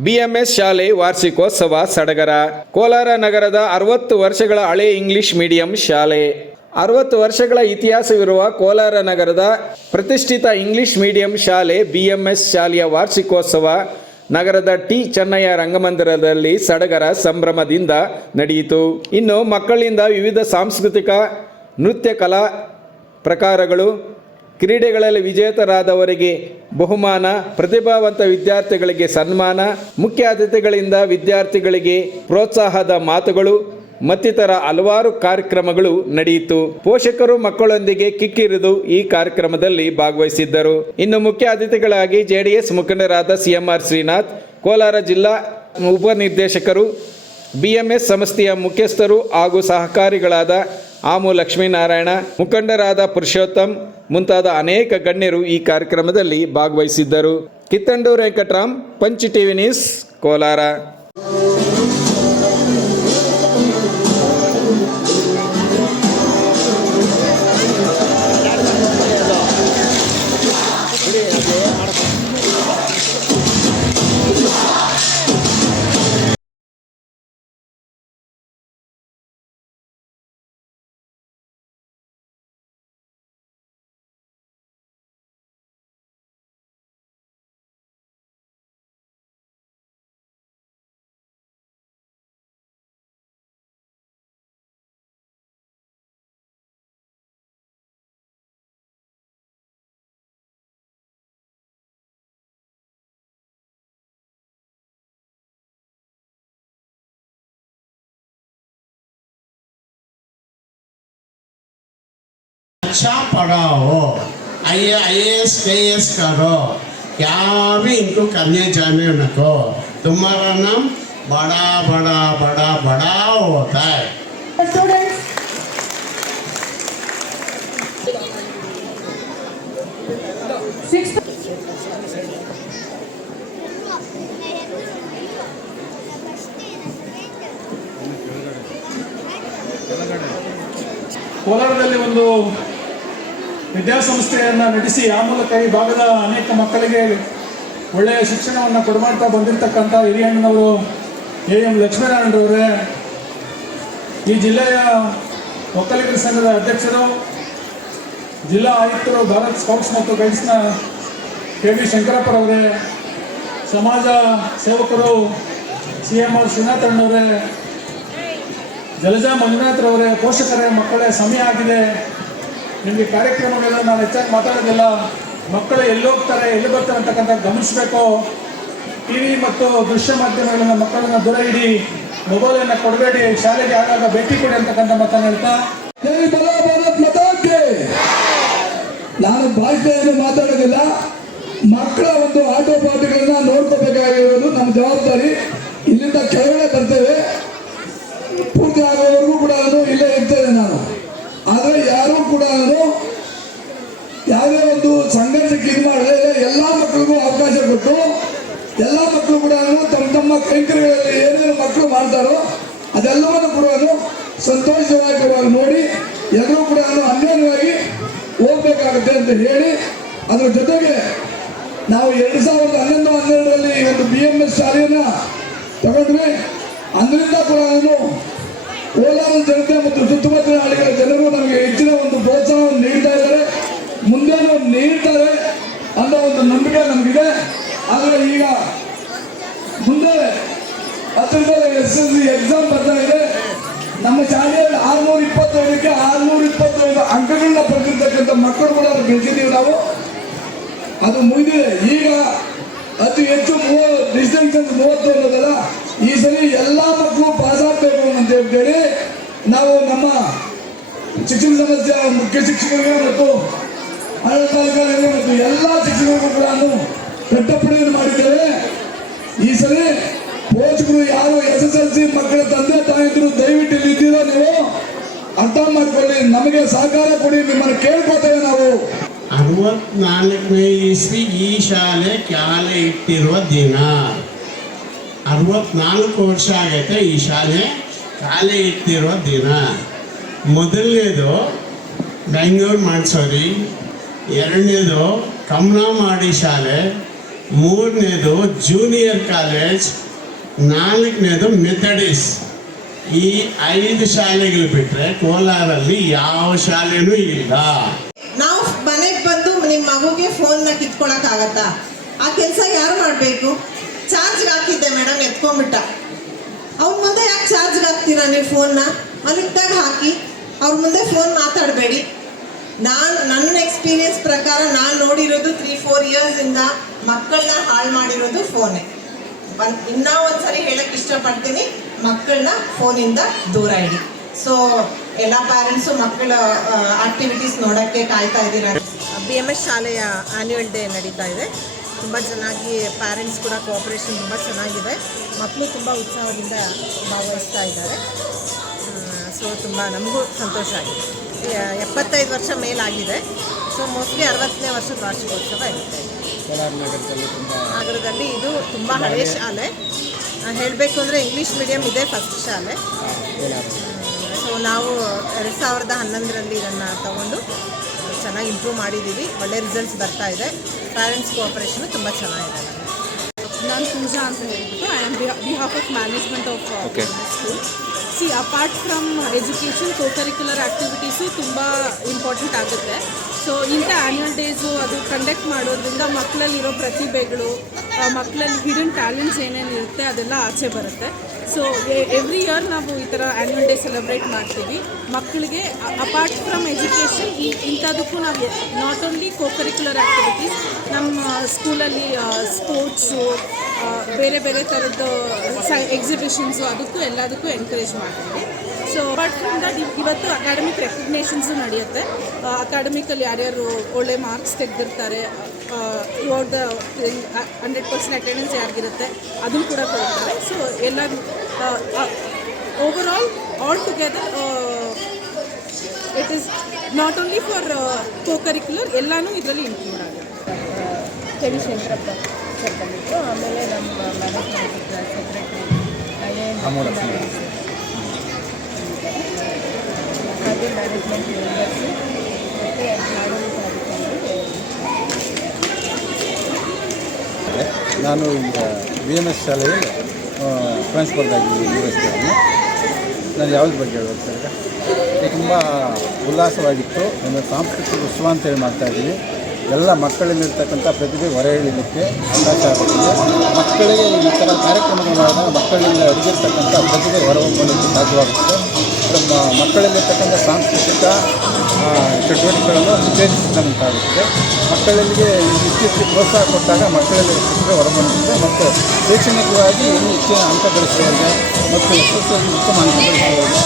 BMS ಶಾಲೆ ವಾರ್ಷಿಕೋತ್ಸವ ಸಡಗರ. ಕೋಲಾರ ನಗರದ ಅರವತ್ತು ವರ್ಷಗಳ ಹಳೆ ಇಂಗ್ಲಿಷ್ ಮೀಡಿಯಂ ಶಾಲೆ. ಅರವತ್ತು ವರ್ಷಗಳ ಇತಿಹಾಸವಿರುವ ಕೋಲಾರ ನಗರದ ಪ್ರತಿಷ್ಠಿತ ಇಂಗ್ಲಿಷ್ ಮೀಡಿಯಂ ಶಾಲೆ ಬಿಎಂಎಸ್ ಶಾಲೆಯ ವಾರ್ಷಿಕೋತ್ಸವ ನಗರದ ಟಿ ಚೆನ್ನಯ್ಯ ರಂಗಮಂದಿರದಲ್ಲಿ ಸಡಗರ ಸಂಭ್ರಮದಿಂದ ನಡೆಯಿತು. ಇನ್ನು ಮಕ್ಕಳಿಂದ ವಿವಿಧ ಸಾಂಸ್ಕೃತಿಕ, ನೃತ್ಯ, ಕಲಾ ಪ್ರಕಾರಗಳು ಕ್ರೀಡೆಗಳಲ್ಲಿ ವಿಜೇತರಾದವರಿಗೆ ಬಹುಮಾನ, ಪ್ರತಿಭಾವಂತ ವಿದ್ಯಾರ್ಥಿಗಳಿಗೆ ಸನ್ಮಾನ, ಮುಖ್ಯ ಅತಿಥಿಗಳಿಂದ ವಿದ್ಯಾರ್ಥಿಗಳಿಗೆ ಪ್ರೋತ್ಸಾಹದ ಮಾತುಗಳು, ಮತ್ತಿತರ ಹಲವಾರು ಕಾರ್ಯಕ್ರಮಗಳು ನಡೆಯಿತು. ಪೋಷಕರು ಮಕ್ಕಳೊಂದಿಗೆ ಕಿಕ್ಕಿರಿದು ಈ ಕಾರ್ಯಕ್ರಮದಲ್ಲಿ ಭಾಗವಹಿಸಿದ್ದರು. ಇನ್ನು ಮುಖ್ಯ ಅತಿಥಿಗಳಾಗಿ ಜೆಡಿಎಸ್ ಮುಖಂಡರಾದ ಸಿಎಂಆರ್ ಶ್ರೀನಾಥ್, ಕೋಲಾರ ಜಿಲ್ಲಾ ಉಪನಿರ್ದೇಶಕರು ಬಿಎಂಎಸ್ ಸಂಸ್ಥೆಯ ಮುಖ್ಯಸ್ಥರು ಹಾಗೂ ಸಹಕಾರಿಗಳಾದ ಆಮು ಲಕ್ಷ್ಮೀನಾರಾಯಣ, ಮುಖಂಡರಾದ ಪುರುಷೋತ್ತಮ್ ಮುಂತಾದ ಅನೇಕ ಗಣ್ಯರು ಈ ಕಾರ್ಯಕ್ರಮದಲ್ಲಿ ಭಾಗವಹಿಸಿದ್ದರು. Kittandur Venkataram punch TV news Kolar. अच्छा पढ़ाओ आई आई एस के एस करो क्या भी इनको करने जाने नको तुम्हारा नाम बड़ा बड़ा बड़ा बड़ा होता है Students, sixth ಕೋಲಾರದಲ್ಲಿ ಒಂದು ವಿದ್ಯಾಸಂಸ್ಥೆಯನ್ನು ನಡೆಸಿ ಆ ಮೂಲಕ ಈ ಭಾಗದ ಅನೇಕ ಮಕ್ಕಳಿಗೆ ಒಳ್ಳೆಯ ಶಿಕ್ಷಣವನ್ನು ಕೊಡಮಾಡ್ತಾ ಬಂದಿರತಕ್ಕಂಥ ಹಿರಿಯಣ್ಣನವರು ಎ ಎಂ ಲಕ್ಷ್ಮೀನಾರಾಯಣರವರೇ, ಈ ಜಿಲ್ಲೆಯ ಒಕ್ಕಲಿಗರ ಸಂಘದ ಅಧ್ಯಕ್ಷರು, ಜಿಲ್ಲಾ ಆಯುಕ್ತರು, ಭಾರತ್ ಸ್ಕೌಟ್ಸ್ ಮತ್ತು ಗೈಡ್ಸ್ನ ಕೆ ವಿ ಶಂಕರಪ್ಪರವರೇ, ಸಮಾಜ ಸೇವಕರು ಸಿ ಎಂ ಆರ್ ಶ್ರೀನಾಥಣ್ಣವರೇ ಜಲಜಾ ಮಂಜುನಾಥ್ರವರೇ, ಪೋಷಕರೇ, ಮಕ್ಕಳೇ, ಸಮಯ ಆಗಿದೆ. ನಿಮಗೆ ಕಾರ್ಯಕ್ರಮಗಳೆಲ್ಲ ನಾನು ಹೆಚ್ಚಾಗಿ ಮಾತಾಡೋದಿಲ್ಲ. ಮಕ್ಕಳು ಎಲ್ಲಿ ಹೋಗ್ತಾರೆ, ಎಲ್ಲಿ ಬರ್ತಾರೆ ಅಂತಕ್ಕಂಥ ಗಮನಿಸಬೇಕು. ಟಿ ವಿ ಮತ್ತು ದೃಶ್ಯ ಮಾಧ್ಯಮಗಳನ್ನು ಮಕ್ಕಳನ್ನು ದೂರ ಇಡಿ, ಮೊಬೈಲನ್ನು ಕೊಡಬೇಡಿ, ಶಾಲೆಗೆ ಆಗಾಗ ಭೇಟಿ ಕೊಡಿ ಅಂತಕ್ಕಂಥ ಮಾತನ್ನು ಹೇಳ್ತಾ. ನಾನು ಭಾಷೆಯನ್ನು ಮಾತಾಡೋದಿಲ್ಲ. ಮಕ್ಕಳ ಒಂದು ಆಟೋ ಪಾಠಗಳನ್ನ ನೋಡ್ಕೋಬೇಕಾಗಿರೋದು ನಮ್ಮ ಜವಾಬ್ದಾರಿ ಇಲ್ಲಿಂದ ಕೆಳಗಡೆ ಬರ್ತೇವೆ ಪೂರ್ತಿ ಆಗೋವರೆಗೂ ಕೂಡ ನಾನು ಇಲ್ಲೇ ಇರ್ತೇನೆ ನಾನು ಆದರೆ ಯಾರೂ ಕೂಡ ನಾನು ಯಾವುದೇ ಒಂದು ಸಂಘರ್ಷಕ್ಕೆ ಇದು ಮಾಡದೆ ಎಲ್ಲ ಮಕ್ಕಳಿಗೂ ಅವಕಾಶ ಕೊಟ್ಟು ಎಲ್ಲ ಮಕ್ಕಳು ಕೂಡ ತಮ್ಮ ತಮ್ಮ ಕೈಂಕರ್ಯಗಳಲ್ಲಿ ಏನೇನು ಮಕ್ಕಳು ಮಾಡ್ತಾರೋ ಅದೆಲ್ಲವನ್ನು ಕೂಡ ಸಂತೋಷವಾಗಿ ನೋಡಿ ಎಲ್ಲರೂ ಕೂಡ ಅನ್ಯೋನ್ಯವಾಗಿ ಹೋಗ್ಬೇಕಾಗುತ್ತೆ ಅಂತ ಹೇಳಿ ಅದರ ಜೊತೆಗೆ ನಾವು ಎರಡು ಸಾವಿರದ ಹನ್ನೊಂದು, ಹನ್ನೆರಡರಲ್ಲಿ ಒಂದು ಬಿ ಎಂ ಎಸ್ ಶಾಲೆಯನ್ನು ತಗೊಂಡ್ವಿ ಅಂದ್ರಿಂದ ಕೂಡ ನಾನು ಕೋಲಾರ ಜನತೆ ಮತ್ತು ಸುತ್ತಮುತ್ತಲಿನ ಹಳ್ಳಿಗಳ ಜನರು ನಮಗೆ ಹೆಚ್ಚಿನ ಒಂದು ಪ್ರೋತ್ಸಾಹವನ್ನು ನೀಡ್ತಾ ಇದ್ದಾರೆ. ಮುಂದೇನು ನೀಡ್ತಾರೆ ಅನ್ನೋ ಒಂದು ನಂಬಿಕೆ ನಮಗಿದೆ. ಆದರೆ ಈಗ ಮುಂದೆ ಹತ್ತಿರದಲ್ಲಿ ಎಸ್ ಎಸ್ ಸಿ ಎಕ್ಸಾಮ್ ಬರ್ತಾ ಇದೆ. ನಮ್ಮ ಶಾಲೆಯಲ್ಲಿ ಆರ್ನೂರ ಇಪ್ಪತ್ತೈದಕ್ಕೆ ಆರ್ನೂರ ಇಪ್ಪತ್ತೈದು ಅಂಕಗಳನ್ನ ಪಡೆದಿರ್ತಕ್ಕಂಥ ಮಕ್ಕಳು ಕೂಡ ಗೆಲ್ಸಿದ್ದೀವಿ ನಾವು. ಅದು ಮುಗಿದಿದೆ. ಈಗ ಅತಿ ಹೆಚ್ಚು ಡಿಸ್ಟೆನ್ಸ್ ಮೂವತ್ತು ಅನ್ನೋದಲ್ಲ ಈ ಸರಿ ಎಲ್ಲ ಮಕ್ಕಳು ಪಾಸ್ ಆಗಬೇಕು ಅಂತ ಹೇಳಿ ನಾವು ನಮ್ಮ ಶಿಕ್ಷಣ ಸಂಸ್ಥೆಯ ಮುಖ್ಯ ಶಿಕ್ಷಕರಿಗೆ ಮತ್ತು ಆಡಳಿತಾಧಿಕಾರಿಗಳಿಗೆ ಮತ್ತು ಎಲ್ಲ ಶಿಕ್ಷಕರಿಗೂ ಕೂಡ ಕಟ್ಟಪಡೆಯನ್ನು ಮಾಡಿದ್ದೇವೆ ಈ ಸರಿ ಪೋಷಕರು ಯಾರು ಎಸ್ ಎಸ್ ಎಲ್ ಸಿ ಮಕ್ಕಳ ತಂದೆ ತಾಯಿದ್ರು ದಯವಿಟ್ಟು ಇಲ್ಲಿ ಇದ್ದೀರೋ ನೀವು ಅರ್ಥ ಮಾಡ್ಕೊಳ್ಳಿ ನಮಗೆ ಸಹಕಾರ ಕೊಡಿ, ನಿಮ್ಮನ್ನು ಕೇಳ್ಕೊತೇವೆ ನಾವು. ಅರವತ್ನಾಲ್ಕನೇ ಇಸ್ವಿ ಈ ಶಾಲೆ ಕ್ಯಾಲೆ ಇಟ್ಟಿರುವ ದಿನ. ಅರವತ್ನಾಲ್ಕು ವರ್ಷ ಆಗೈತೆ ಈ ಶಾಲೆ ಕಾಲೆ ಇಟ್ಟಿರುವ ದಿನ. ಮೊದಲನೇದು ಬೆಂಗಳೂರು ಮಾಡ್ಸೋರಿ ಎರಡನೇದು ಕಮಲಾ ಮಾಡಿ ಶಾಲೆ, ಮೂರನೇದು ಜೂನಿಯರ್ ಕಾಲೇಜ್, ನಾಲ್ಕನೇದು ಮೆಥಡಿಸ್ ಈ ಐದು ಶಾಲೆಗಳು ಬಿಟ್ಟರೆ ಕೋಲಾರಲ್ಲಿ ಯಾವ ಶಾಲೆನೂ ಇಲ್ಲ. ನಾವು ಮನೆಗೆ ಬಂದು ನಿಮ್ಮ ಮಗುಗೆ ಫೋನ್ನ ಕಿತ್ಕೊಳಕ್ ಆಗತ್ತಾ? ಆ ಕೆಲಸ ಯಾರು ಮಾಡಬೇಕು? ಚಾರ್ಜ್ಗೆ ಹಾಕಿದ್ದೆ ಮೇಡಮ್ ಎತ್ಕೊಂಡ್ಬಿಟ್ಟ. ಅವ್ರ ಮುಂದೆ ಯಾಕೆ ಚಾರ್ಜ್ಗೆ ಹಾಕ್ತೀರಾ ನೀವು ಫೋನ್ನ ಮಲಗ್ದಾಗ ಹಾಕಿ, ಅವ್ರ ಮುಂದೆ ಫೋನ್ ಮಾತಾಡಬೇಡಿ. ನಾನು, ನನ್ನ ಎಕ್ಸ್ಪೀರಿಯನ್ಸ್ ಪ್ರಕಾರ ನಾನು ನೋಡಿರೋದು ತ್ರೀ ಫೋರ್ ಇಯರ್ಸಿಂದ ಮಕ್ಕಳನ್ನ ಹಾಳು ಮಾಡಿರೋದು ಫೋನೇ ಇನ್ನೂ ಒಂದ್ಸರಿ ಹೇಳಕ್ ಇಷ್ಟಪಡ್ತೀನಿ. ಮಕ್ಕಳನ್ನ ಫೋನಿಂದ ದೂರ ಇಡಿ. ಸೊ ಎಲ್ಲ ಪ್ಯಾರೆಂಟ್ಸು ಮಕ್ಕಳ ಆಕ್ಟಿವಿಟೀಸ್ ನೋಡೋಕ್ಕೆ ಕಾಯ್ತಾ ಇದ್ದೀರಾ? ಬಿ ಎಂ ಎಸ್ ಶಾಲೆಯ ಆ್ಯನ್ಯುವಲ್ ಡೇ ನಡೀತಾ ಇದೆ. ತುಂಬ ಚೆನ್ನಾಗಿ ಪ್ಯಾರೆಂಟ್ಸ್ ಕೂಡ ಕೋಆಪ್ರೇಷನ್ ತುಂಬ ಚೆನ್ನಾಗಿದೆ. ಮಕ್ಕಳು ತುಂಬ ಉತ್ಸಾಹದಿಂದ ಭಾಗವಹಿಸ್ತಾ ಇದ್ದಾರೆ. ಸೊ ತುಂಬ ನಮಗೂ ಸಂತೋಷ ಆಗಿದೆ. ಎಪ್ಪತ್ತೈದು ವರ್ಷ ಮೇಲಾಗಿದೆ. ಸೊ ಮೋಸ್ಟ್ಲಿ ಅರವತ್ತನೇ ವರ್ಷದ ವಾರ್ಷಿಕೋತ್ಸವ ಇರುತ್ತೆ ನಗರದಲ್ಲಿ ಇದು ತುಂಬ ಹಳೆಯ ಶಾಲೆ. ಹೇಳಬೇಕು ಅಂದರೆ ಇಂಗ್ಲೀಷ್ ಮೀಡಿಯಮ್ ಇದೆ ಫಸ್ಟ್ ಶಾಲೆ. ಸೊ ನಾವು ಎರಡು ಸಾವಿರದ ಹನ್ನೊಂದರಲ್ಲಿ ಇದನ್ನು ತಗೊಂಡು ಚೆನ್ನಾಗಿ ಇಂಪ್ರೂವ್ ಮಾಡಿದ್ದೀವಿ ಒಳ್ಳೆ ರಿಸಲ್ಟ್ಸ್ ಬರ್ತಾ ಇದೆ. ಪ್ಯಾರೆಂಟ್ಸ್ ಕೋಆಪ್ರೇಷನು ತುಂಬ ಚೆನ್ನಾಗಿದೆ. ನಾನು ಪೂಜಾ ಅಂತ ಹೇಳ್ಬಿಟ್ಟು I am behalf of management of. School see apart from education co curricular activities ತುಂಬ ಇಂಪಾರ್ಟೆಂಟ್ ಆಗುತ್ತೆ. ಸೊ ಇಂಥ ಆ್ಯನ್ಯುವಲ್ ಡೇಸು ಅದು ಕಂಡಕ್ಟ್ ಮಾಡೋದ್ರಿಂದ ಮಕ್ಕಳಲ್ಲಿರೋ ಪ್ರತಿಭೆಗಳು ಮಕ್ಕಳಲ್ಲಿ ಹಿಡನ್ ಟ್ಯಾಲೆಂಟ್ಸ್ ಏನೇನು ಇರುತ್ತೆ ಅದೆಲ್ಲ ಆಚೆ ಬರುತ್ತೆ. ಸೊ ಎವ್ರಿ ಇಯರ್ ನಾವು ಈ ಥರ ಆ್ಯನ್ಯುವಲ್ ಡೇ ಸೆಲೆಬ್ರೇಟ್ ಮಾಡ್ತೀವಿ. ಮಕ್ಕಳಿಗೆ ಅಪಾರ್ಟ್ ಫ್ರಮ್ ಎಜುಕೇಷನ್ ಈ ಇಂಥದಕ್ಕೂ ನಾವು not only co curricular activities ನಮ್ಮ ಸ್ಕೂಲಲ್ಲಿ ಸ್ಪೋರ್ಟ್ಸು ಬೇರೆ ಬೇರೆ ಥರದ್ದು ಸೈ ಎಕ್ಸಿಬಿಷನ್ಸು ಅದಕ್ಕೂ ಎಲ್ಲದಕ್ಕೂ ಎನ್ಕರೇಜ್ ಮಾಡ್ತೀವಿ. ಸೊ ಬಟ್ ಇವತ್ತು ಅಕಾಡೆಮಿಕ್ ರೆಕಗ್ನೇಷನ್ಸು ನಡೆಯುತ್ತೆ. ಅಕಾಡೆಮಿಕಲ್ಲಿ ಯಾರ್ಯಾರು ಒಳ್ಳೆ ಮಾರ್ಕ್ಸ್ ತೆಗೆದಿರ್ತಾರೆ ಇವಾಗ ಹಂಡ್ರೆಡ್ ಪರ್ಸೆಂಟ್ ಅಟೆಂಡೆನ್ಸ್ ಯಾರಿಗಿರುತ್ತೆ ಅದನ್ನು ಕೂಡ ಕೊಡ್ತಾರೆ. ಸೊ ಎಲ್ಲ overall all together it is not only for co curricular ಎಲ್ಲನೂ ಇದರಲ್ಲಿ ಇನ್ಕ್ಲೂಡ್ ಆಗುತ್ತೆ. ಕೆವಿ ಶಂಕರಪ್ಪ ಸರ್ ಬಂದಿತ್ತು ಆಮೇಲೆ ನಮ್ಮ ಮ್ಯಾನೇಜ್ಮೆಂಟ್ ಸೆಕ್ರೆಟರಿ ಹಾಗೆ ಮ್ಯಾನೇಜ್ಮೆಂಟ್ ಮೆಂಬರ್ಸು ಮತ್ತು ನಾನು ಈಗ ಬಿ ಎಂ ಎಸ್ ಶಾಲೆಯಲ್ಲಿ ಪ್ರಿನ್ಸಿಪಲ್ದಾಗಿ ನಿರ್ವಹಿಸ್ತಿದ್ದೀನಿ ನಾನು ಯಾವ್ದ್ರ ಬಗ್ಗೆ ಹೇಳ್ಬೇಕು ಸರ್ ತುಂಬ ಉಲ್ಲಾಸವಾಗಿತ್ತು ಒಂದು ಸಾಂಸ್ಕೃತಿಕ ಉತ್ಸವ ಅಂತೇಳಿ ಮಾಡ್ತಾಯಿದ್ದೀವಿ ಎಲ್ಲ ಮಕ್ಕಳಲ್ಲಿರ್ತಕ್ಕಂಥ ಪ್ರತಿಭೆ ಹೊರ ಅವಕಾಶ ಆಗುತ್ತದೆ ಮಕ್ಕಳಿಗೆ ಈ ಥರ ಕಾರ್ಯಕ್ರಮಗಳು ಮಾಡಿದಾಗ ಮಕ್ಕಳಿಂದ ಅಡಗಿರ್ತಕ್ಕಂಥ ಪ್ರತಿಭೆ ಹೊರಹೊಮ್ಮಲಿಕ್ಕೆ ಸಾಧ್ಯವಾಗುತ್ತದೆ ನಮ್ಮ ಮಕ್ಕಳಲ್ಲಿರ್ತಕ್ಕಂಥ ಸಾಂಸ್ಕೃತಿಕ ಚಟುವಟಿಕೆಗಳನ್ನು ಉತ್ತೇಜಿಸಿದಂತಾಗುತ್ತದೆ. ಮಕ್ಕಳಲ್ಲಿಗೆ ಇತ್ತೀಚೆಗೆ ಪ್ರೋತ್ಸಾಹ ಕೊಟ್ಟಾಗ ಮಕ್ಕಳಲ್ಲಿ ಪ್ರತಿಭೆ ಹೊರಬಂದಿದೆ ಮತ್ತು ಶೈಕ್ಷಣಿಕವಾಗಿ ಇನ್ನೂ ಹೆಚ್ಚಿನ ಅಂಕ ಗಳಿಸುವವರಿಗೆ ಮತ್ತು ಯಶಸ್ಸು ಉತ್ತಮ ಅಂಕ ಗಳಿಸುವವರಿಗೆ